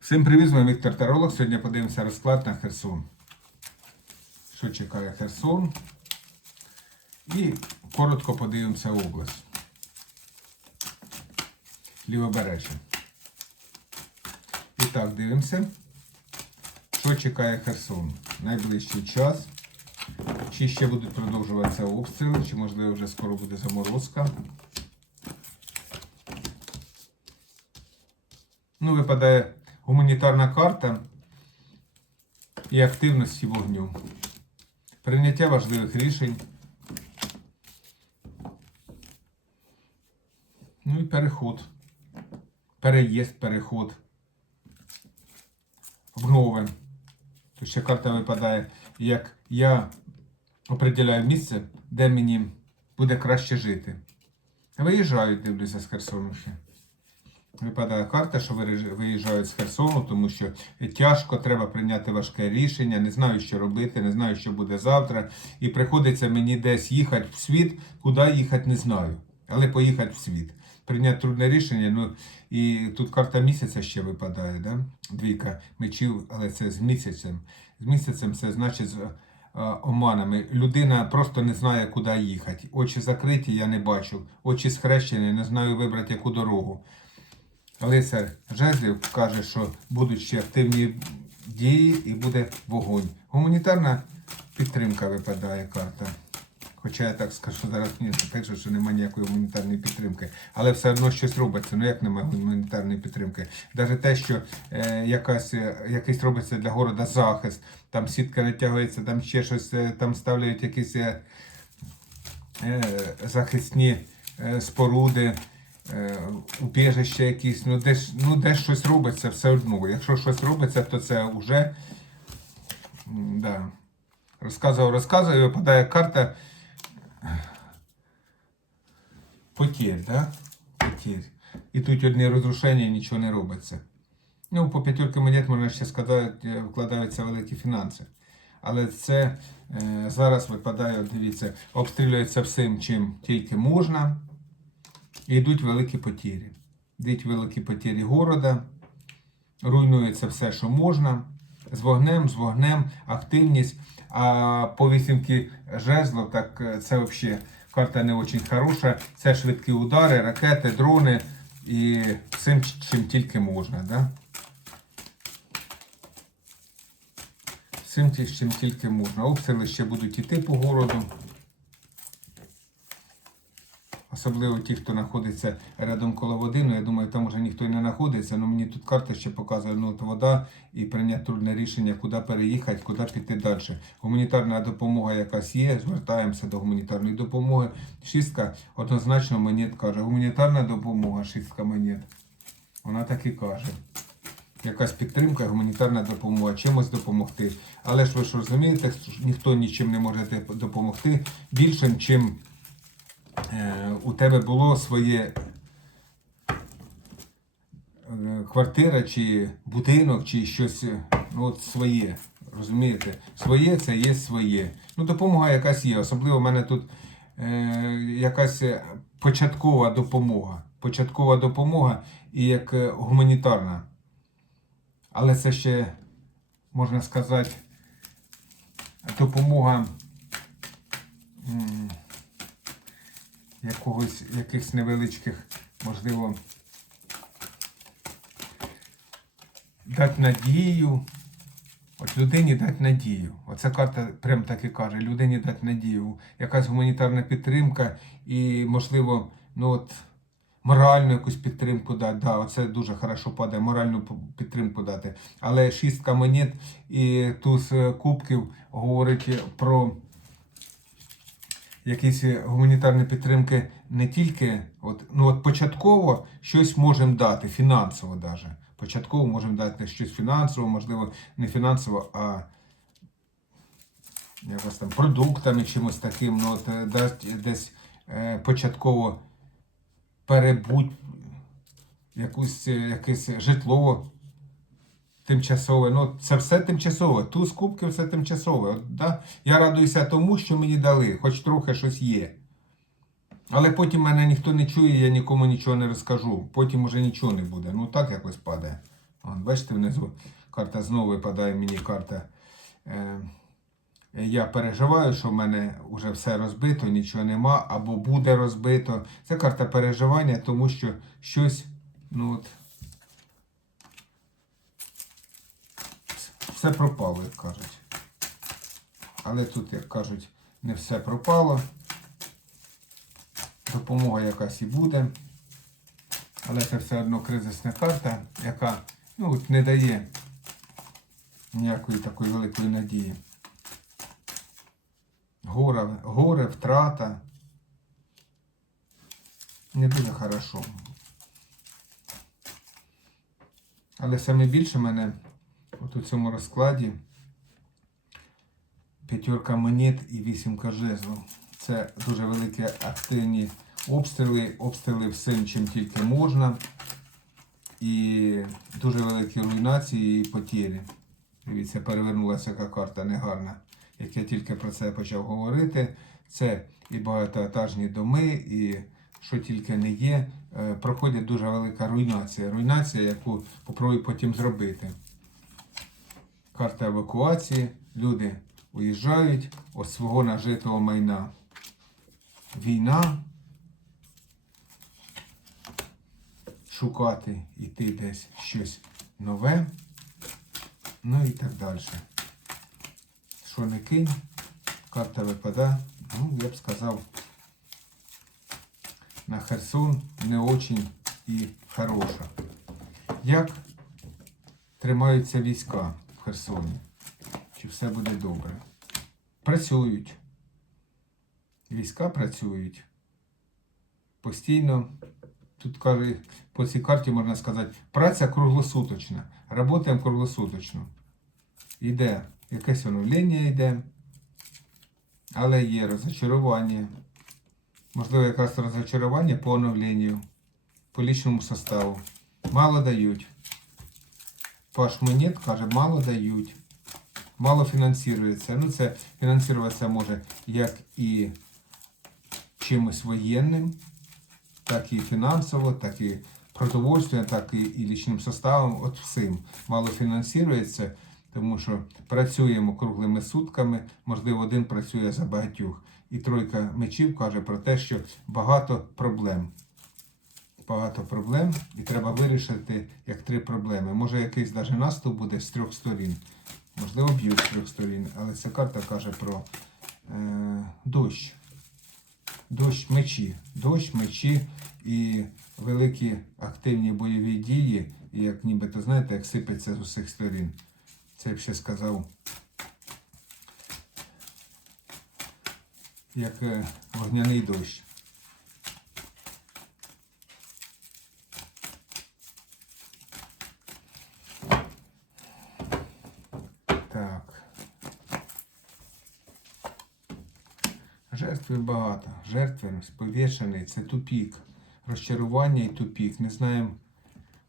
Всім привіт, з вами Віктор Таролог. Сьогодні подивимося розклад на Херсон. Що чекає Херсон? І коротко подивимося область. Лівобережжя. І так, дивимося. Що чекає Херсон? Найближчий час. Чи ще будуть продовжуватися обстріли, чи можливо вже скоро буде заморозка. Ну, випадає гуманітарна карта і активності вогню. Прийняття важливих рішень. Ну і переход. Переїзд, переход. В нове. То ще карта випадає, як я определяю місце, де мені буде краще жити. Виїжджають, дивлюся з Херсону ще. Випадає карта, що виїжджають з Херсону, тому що тяжко, треба прийняти важке рішення, не знаю, що робити, не знаю, що буде завтра. І приходиться мені десь їхати в світ, куди їхати, не знаю. Але поїхати в світ. Прийняти трудне рішення. Ну і тут карта місяця ще випадає, да? двійка мечів, але це з місяцем. З місяцем це значить з оманами. Людина просто не знає, куди їхати. Очі закриті, я не бачу. Очі схрещені, не знаю вибрати яку дорогу. Лицар Жезлів каже, що будуть ще активні дії і буде вогонь. Гуманітарна підтримка випадає карта. Хоча я так скажу, зараз мені пишуть, що немає ніякої гуманітарної підтримки. Але все одно щось робиться. Ну як немає гуманітарної підтримки? Навіть те, що е, якась, е, якийсь робиться для города захист, там сітка натягується, там ще щось, е, там ставляють якісь е, е, захисні е, споруди, убіжище якісь, ну десь, ну десь щось робиться все одно. Якщо щось робиться, то це вже да. розказував, розказував, і випадає карта потерь, да? Потерь. І тут одні розрушення, нічого не робиться. Ну, по п'ятірки монет можна ще сказати, е, вкладаються великі фінанси. Але це е, зараз випадає, дивіться, обстрілюється всім, чим тільки можна. І йдуть великі потірі. Йдуть великі потірі города, руйнується все, що можна. З вогнем, з вогнем, активність. А по вісімки жезлов, так е, це взагалі карта не дуже хороша. Це швидкі удари, ракети, дрони і всім, чим тільки можна. Да? Всім, чим тільки можна. Обстріли ще будуть іти по городу. Особливо ті, хто знаходиться рядом коло води. Ну, я думаю, там вже ніхто і не знаходиться. але мені тут карта ще показує ну, от вода і прийняти трудне рішення, куди переїхати, куди піти далі. Гуманітарна допомога якась є, звертаємося до гуманітарної допомоги. Шістка однозначно монет каже. Гуманітарна допомога, шістка монет. Вона так і каже. Якась підтримка, гуманітарна допомога, чимось допомогти. Але ж ви ж розумієте, що ніхто нічим не може допомогти більшим, чим у тебе було своє е, квартира чи будинок, чи щось е, ну, от своє. Розумієте? Своє це є своє. Ну, допомога якась є. Особливо в мене тут е, якась е, початкова допомога. Початкова допомога і як е, гуманітарна. Але це ще, можна сказати, допомога якогось, якихось невеличких, можливо, дати надію. От людині дати надію. Оця карта прям так і каже: людині дати надію. Якась гуманітарна підтримка і, можливо, ну от моральну якусь підтримку дати. Да, оце дуже хорошо падає, моральну підтримку дати. Але шістка монет і туз е, кубків говорить про якісь гуманітарні підтримки не тільки, от, ну от початково щось можемо дати, фінансово навіть. Початково можемо дати щось фінансово, можливо, не фінансово, а якось там продуктами чимось таким, ну от е, десь е, початково перебудь якусь, е, якесь житло тимчасове. Ну, це все тимчасове. Туз кубків все тимчасове. От, да? Я радуюся тому, що мені дали, хоч трохи щось є. Але потім мене ніхто не чує, я нікому нічого не розкажу. Потім уже нічого не буде. Ну так якось падає. Вон, бачите, внизу карта знову випадає мені карта. Е, я переживаю, що в мене вже все розбито, нічого нема, або буде розбито. Це карта переживання, тому що щось, ну от, все пропало, як кажуть. Але тут, як кажуть, не все пропало. Допомога якась і буде. Але це все одно кризисна карта, яка ну, от не дає ніякої такої великої надії. Горе, горе, втрата. Не дуже хорошо. Але саме більше мене от у цьому розкладі п'ятерка монет і вісімка жезлів. Це дуже великі активні обстріли, обстріли всім, чим тільки можна. І дуже великі руйнації і потері. Дивіться, перевернулася яка карта негарна. Як я тільки про це почав говорити, це і багатоетажні доми, і що тільки не є, е, проходить дуже велика руйнація. Руйнація, яку попробую потім зробити. Карта евакуації. Люди уїжджають від свого нажитого майна. Війна. Шукати, йти десь щось нове. Ну і так далі. Що не кинь, карта випадає, ну, я б сказав, на Херсон не очень і хороша. Як тримаються війська Херсоні? Чи все буде добре? Працюють. Війська працюють. Постійно, тут каже, по цій карті можна сказати, праця круглосуточна. Работаємо круглосуточно. Іде якесь оновлення йде, але є розочарування. Можливо, якраз розочарування по оновленню, по лічному составу. Мало дають. Паш Монет каже, мало дають. Мало фінансується. Ну, це фінансуватися може як і чимось воєнним, так і фінансово, так і продовольствием, так і, і лічним составом. От всім мало фінансується, тому що працюємо круглими сутками, можливо, один працює за багатьох. І тройка мечів каже про те, що багато проблем. Багато проблем, і треба вирішити як три проблеми. Може, якийсь навіть наступ буде з трьох сторін. Можливо, б'ють з трьох сторін, але ця карта каже про е, дощ. Дощ мечі. Дощ, мечі і великі активні бойові дії, і як нібито, знаєте, як сипеться з усіх сторін. Це я б ще сказав. Як е, вогняний дощ. Так. Жертви багато. Жертви повішений, це тупік. Розчарування і тупік. Не знаємо.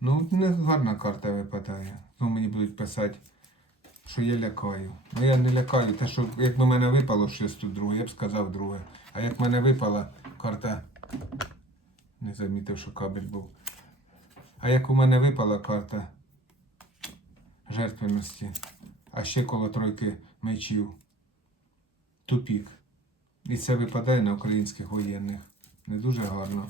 Ну, не гарна карта випадає. Ну, мені будуть писати, що я лякаю. Ну я не лякаю. Те, що якби мене випало щось тут друге, я б сказав друге. А як мене випала карта. Не замітив, що кабель був. А як у мене випала карта жертвеності, а ще коло тройки мечів. Тупік. І це випадає на українських воєнних. Не дуже гарно.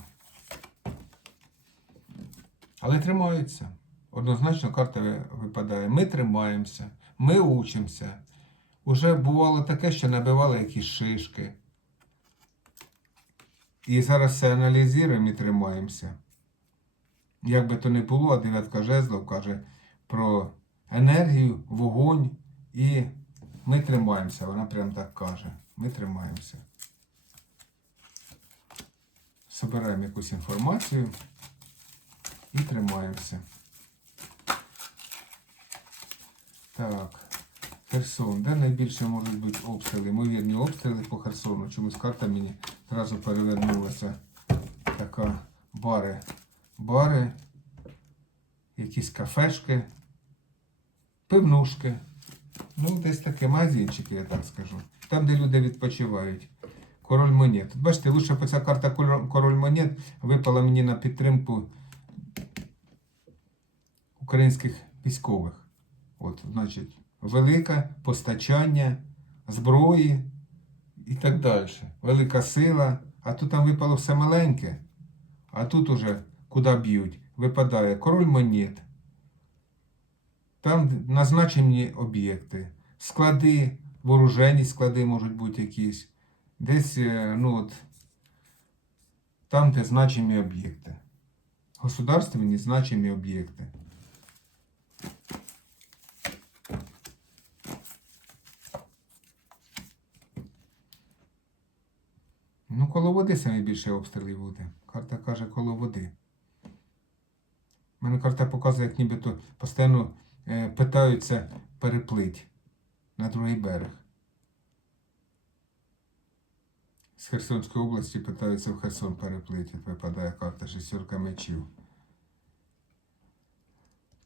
Але тримаються. Однозначно карта випадає. Ми тримаємося, ми учимося. Уже бувало таке, що набивали якісь шишки. І зараз все аналізуємо і тримаємося. Як би то не було, а дев'ятка жезлов каже про енергію, вогонь і ми тримаємося. Вона прям так каже. Ми тримаємося. Собираємо якусь інформацію і тримаємося. Так. Херсон. Де найбільше можуть бути обстріли? Ймовірні обстріли по Херсону. Чомусь карта мені одразу перевернулася. Така бари. Бари, якісь кафешки, пивнушки. Ну, десь таке магазинчики, я так скажу. Там, де люди відпочивають. Король монет. Бачите, по ця карта король монет випала мені на підтримку українських військових. От, значить, велике постачання зброї і так далі. Велика сила, а тут там випало все маленьке, а тут уже куди б'ють, випадає король монет. Там назначені об'єкти, склади, вооружені склади можуть бути якісь. Десь, е, ну от, там, де значимі об'єкти. Государственні значимі об'єкти. Ну, коло води саме більше обстрілів буде. Карта каже коло води. У мене карта показує, як нібито постійно е, питаються переплить на другий берег. З Херсонської області питаються в Херсон переплити. Випадає карта шестерка мечів.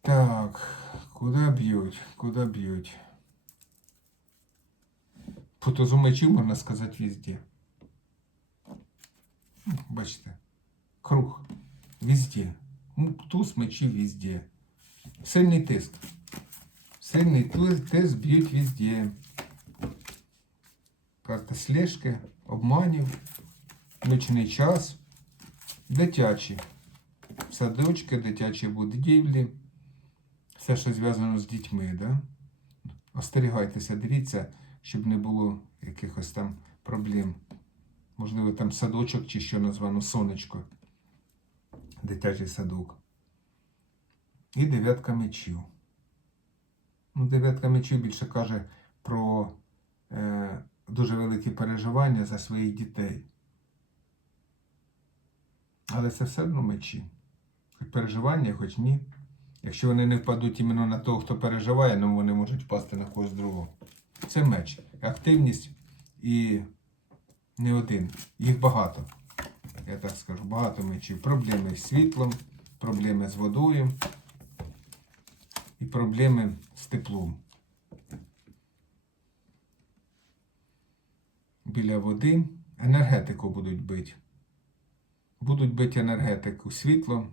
Так, куди б'ють? Куди б'ють? По тузу мечів можна сказати везде. Ну, Бачите, круг. Везде. Ну, туз мечів везде. Сильний тиск. Сильний тиск б'ють везде. Карта слежки, обманів, ночний час, дитячі. Садочки, дитячі будівлі. Все, що зв'язано з дітьми, да? Остерігайтеся, дивіться, щоб не було якихось там проблем. Можливо, там садочок чи що названо сонечко. Дитячий садок. І дев'ятка мечів. Ну, дев'ятка мечів більше каже про е, дуже великі переживання за своїх дітей. Але це все одно мечі. Переживання, хоч ні. Якщо вони не впадуть іменно на того, хто переживає, ну вони можуть впасти на когось другого. Це меч. Активність і не один. Їх багато. Я так скажу, багато мечів. Проблеми з світлом, проблеми з водою і проблеми з теплом. Біля води енергетику будуть бити. Будуть бити енергетику, світло,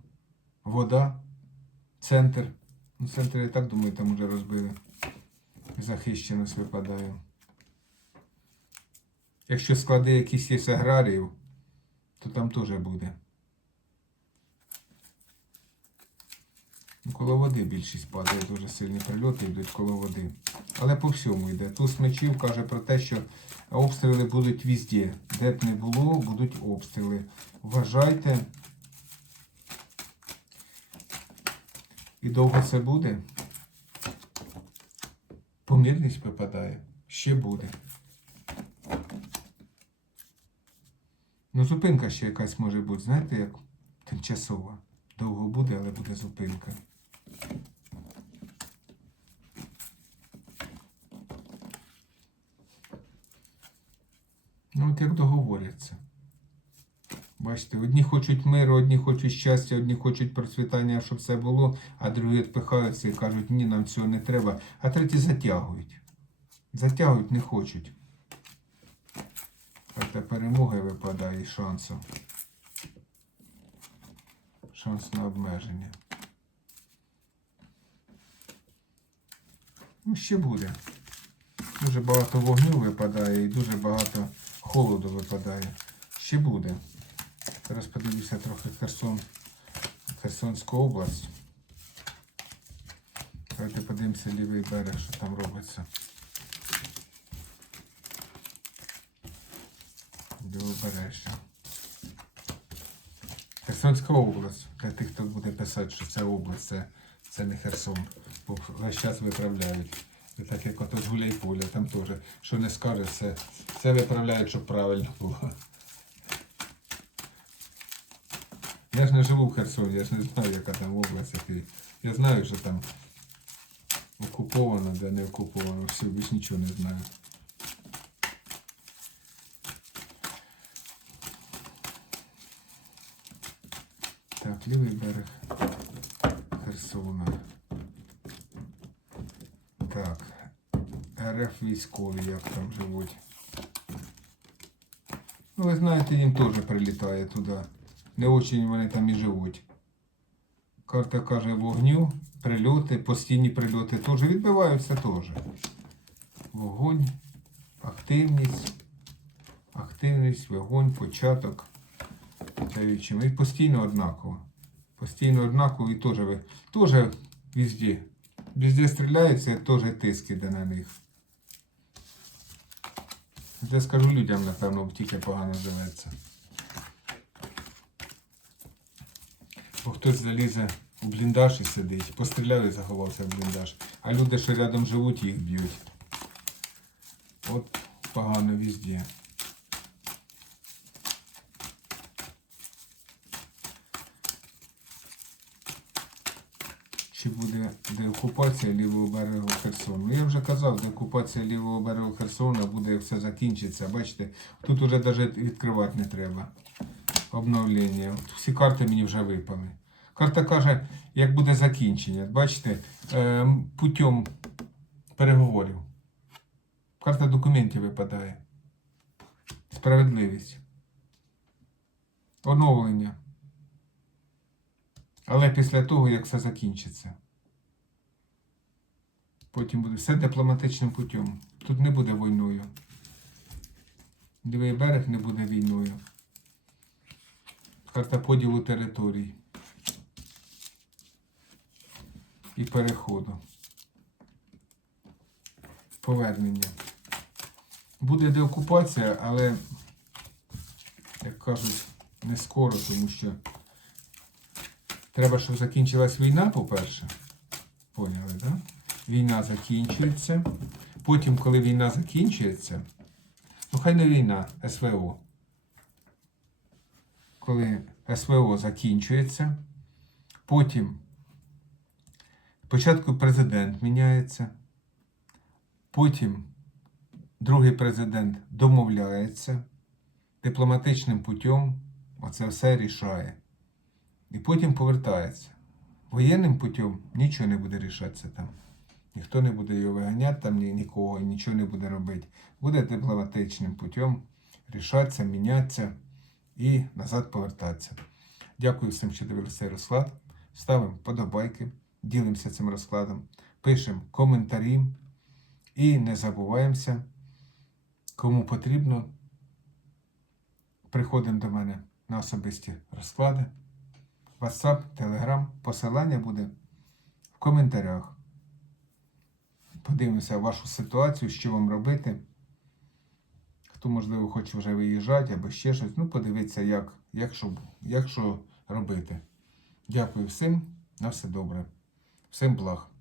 вода, центр. Ну, центр, я так думаю, там вже розбили. Захищеність випадає. Якщо склади якісь є аграріїв, то там теж буде. Коло води більшість падає, дуже сильні прильоти йдуть коло води. Але по всьому йде. Туз мечів каже про те, що обстріли будуть везде. Де б не було, будуть обстріли. Вважайте. І довго це буде. Помірність випадає. Ще буде. Ну, зупинка ще якась може бути, знаєте, як тимчасова. Довго буде, але буде зупинка. Як договоряться. Бачите, одні хочуть миру, одні хочуть щастя, одні хочуть процвітання, щоб все було, а другі відпихаються і кажуть, ні, нам цього не треба, а треті затягують. Затягують, не хочуть. Карта перемоги випадає і шансу. Шанс на обмеження. Ну, ще буде. Дуже багато вогню випадає і дуже багато холоду випадає. Ще буде. Зараз подивлюся трохи Херсон, Херсонську область. Давайте подивимося лівий берег, що там робиться. Лівобережжя. Херсонська область. Для тих, хто буде писати, що це область, це, це не Херсон. Бо весь час виправляють. Так як ото з Гуляйполя, там теж, що не скаже, все, все виправляють, щоб правильно було. Я ж не живу в Херсоні, я ж не знаю, яка там область. Я знаю, що там окуповано, де не окуповано. Все, більш нічого не знаю. Так, лівий берег Херсона. Так. РФ військові, як там живуть. Ну, ви знаєте, їм теж прилітає туди. Не очень вони там і живуть. Карта каже вогню, прильоти, постійні прильоти теж відбиваються теж. Вогонь, активність, активність, вогонь, початок. І постійно однаково. Постійно однаково і теж везде. Везде стріляються, теж тиск іде на них. Я скажу людям, напевно, тільки погано живеться. Бо хтось залізе у бліндаж і сидить, постріляв і заховався в бліндаж. А люди, що рядом живуть, їх б'ють. От погано везде. Чи буде деокупація лівого берегу Херсону? Ну, Я вже казав, деокупація лівого берегу Херсона буде, як все закінчиться. Бачите, тут уже навіть відкривати не треба. Обновлення. Всі карти мені вже випали. Карта каже, як буде закінчення. Бачите, е, путем переговорів. Карта документів випадає. Справедливість. Оновлення. Але після того, як все закінчиться. Потім буде все дипломатичним путем. Тут не буде війною. Лівий берег не буде війною. Карта поділу територій. І переходу. Повернення. Буде деокупація, але, як кажуть, не скоро, тому що треба, щоб закінчилась війна, по-перше. Поняли, так? Війна закінчується. Потім, коли війна закінчується, ну хай не війна, СВО. Коли СВО закінчується, потім спочатку президент міняється, потім другий президент домовляється дипломатичним путем, оце все рішає. І потім повертається. Воєнним путем нічого не буде рішатися там. Ніхто не буде його виганяти, там ні, нікого і нічого не буде робити. Буде дипломатичним путем рішатися, мінятися і назад повертатися. Дякую всім, що дивилися цей розклад. Ставимо подобайки, ділимося цим розкладом, пишемо коментарі і не забуваємося, кому потрібно, приходимо до мене на особисті розклади. WhatsApp, Telegram. Посилання буде в коментарях. Подивимося вашу ситуацію, що вам робити. Хто, можливо, хоче вже виїжджати або ще щось. Ну, подивіться, як, як, що, як що робити. Дякую всім. На все добре. Всім благ.